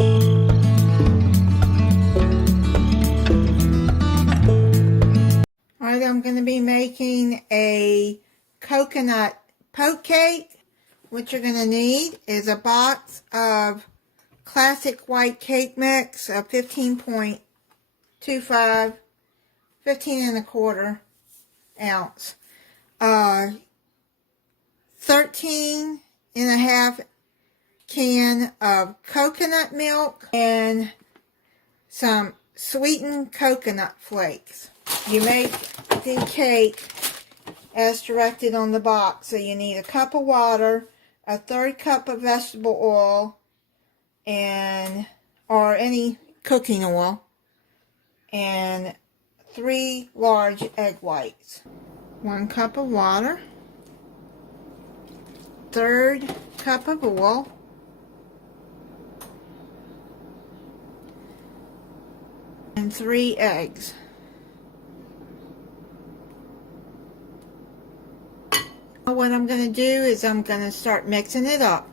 Alright, I'm going to be making a coconut poke cake. What you're going to need is a box of classic white cake mix of 15.25, 15 1/4 ounce. 13 1/2 can of coconut milk and some sweetened coconut flakes. You make the cake as directed on the box. So you need a cup of water, a 1/3 cup of vegetable oil, or any cooking oil, and 3 large egg whites. 1 cup of water, 1/3 cup of oil, and 3 eggs. What I'm going to do is I'm going to start mixing it up.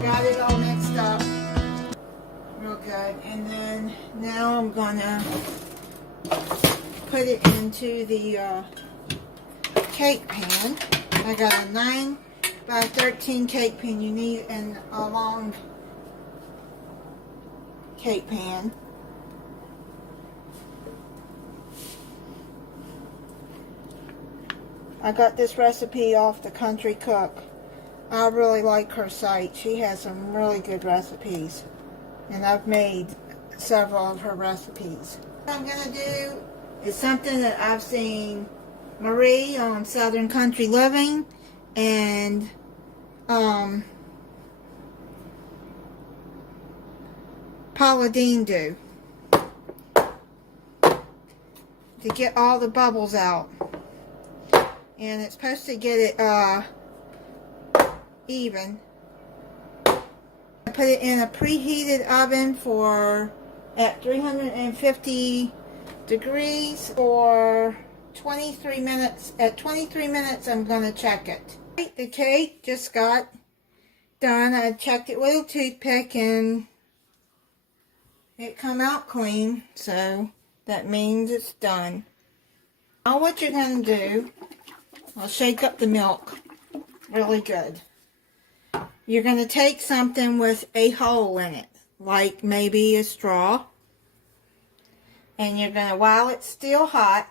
Got it all mixed up real good, and then now I'm gonna put it into the cake pan. I got a 9 by 13 cake pan. You need a long cake pan. I got this recipe off the Country Cook. I really like her site. She has some really good recipes, and I've made several of her recipes. What I'm going to do is something that I've seen Marie on Southern Country Living and Paula Deen do to get all the bubbles out. And it's supposed to get it even. I put it in a preheated oven at 350 degrees for 23 minutes. At 23 minutes, I'm going to check it. The cake just got done. I checked it with a toothpick and it come out clean, so that means it's done. Now what you're going to do, I'll shake up the milk really good. You're going to take something with a hole in it, like maybe a straw, and you're going to, while it's still hot,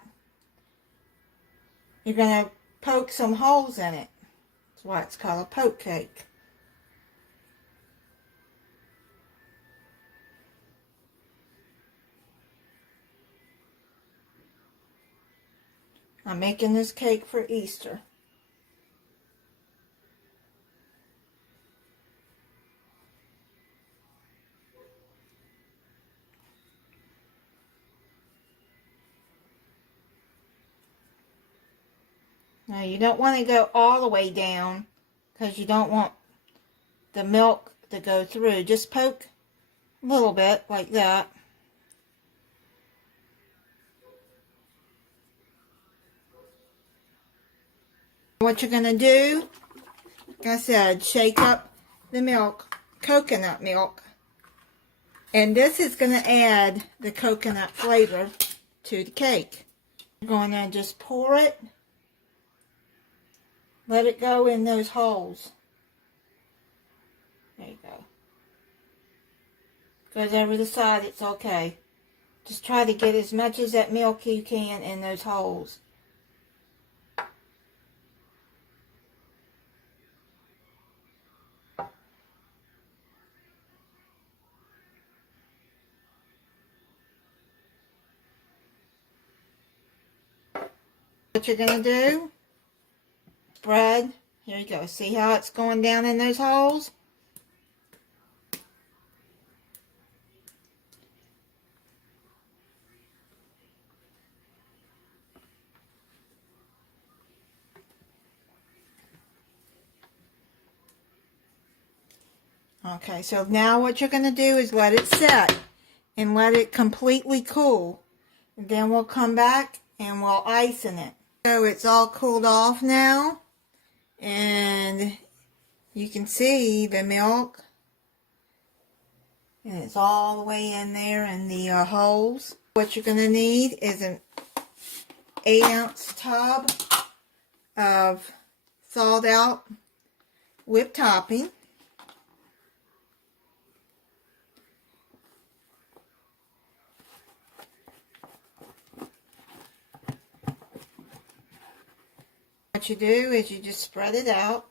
you're going to poke some holes in it. That's why it's called a poke cake. I'm making this cake for Easter. Now you don't want to go all the way down because you don't want the milk to go through. Just poke a little bit like that. What you're going to do, like I said, shake up the milk, coconut milk. And this is going to add the coconut flavor to the cake. You're going to just pour it. Let it go in those holes. There you go. Goes over the side, it's okay. Just try to get as much as that milk you can in those holes. What you're going to do, spread, here you go, see how it's going down in those holes? Okay, so now what you're going to do is let it set and let it completely cool. And then we'll come back and we'll ice in it. So it's all cooled off now. And you can see the milk. And it's all the way in there in the holes. What you're going to need is an 8-ounce tub of thawed out whipped topping. What you do is you just spread it out.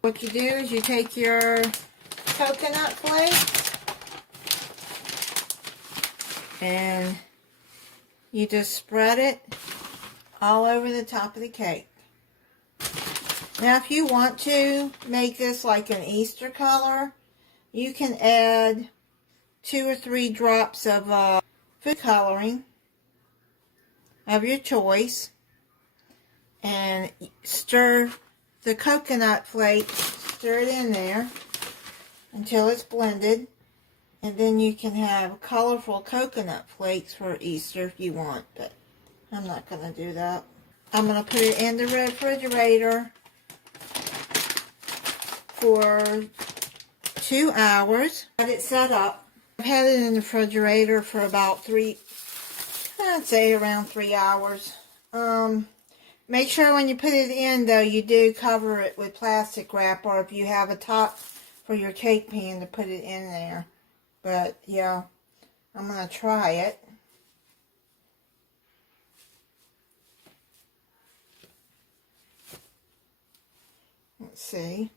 What you do is you take your coconut flakes and you just spread it all over the top of the cake. Now if you want to make this like an Easter color, you can add 2 or 3 drops of food coloring of your choice and stir the coconut flakes, stir it in there until it's blended, and then you can have colorful coconut flakes for Easter if you want, but I'm not going to do that. I'm going to put it in the refrigerator for 2 hours. Let it set up. I've had it in the refrigerator for about I'd say around 3 hours. Make sure when you put it in, though, you do cover it with plastic wrap, or if you have a top for your cake pan to put it in there. But, yeah, I'm going to try it. Let's see.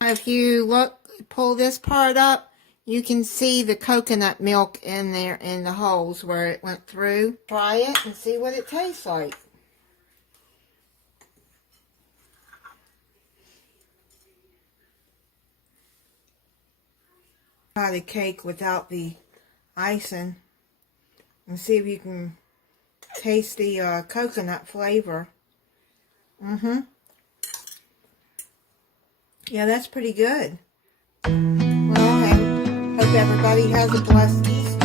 If you look, pull this part up, you can see the coconut milk in there in the holes where it went through. Try it and see what it tastes like. Try the cake without the icing and see if you can taste the coconut flavor. Yeah, that's pretty good. Well, I hope everybody has a blessed Easter.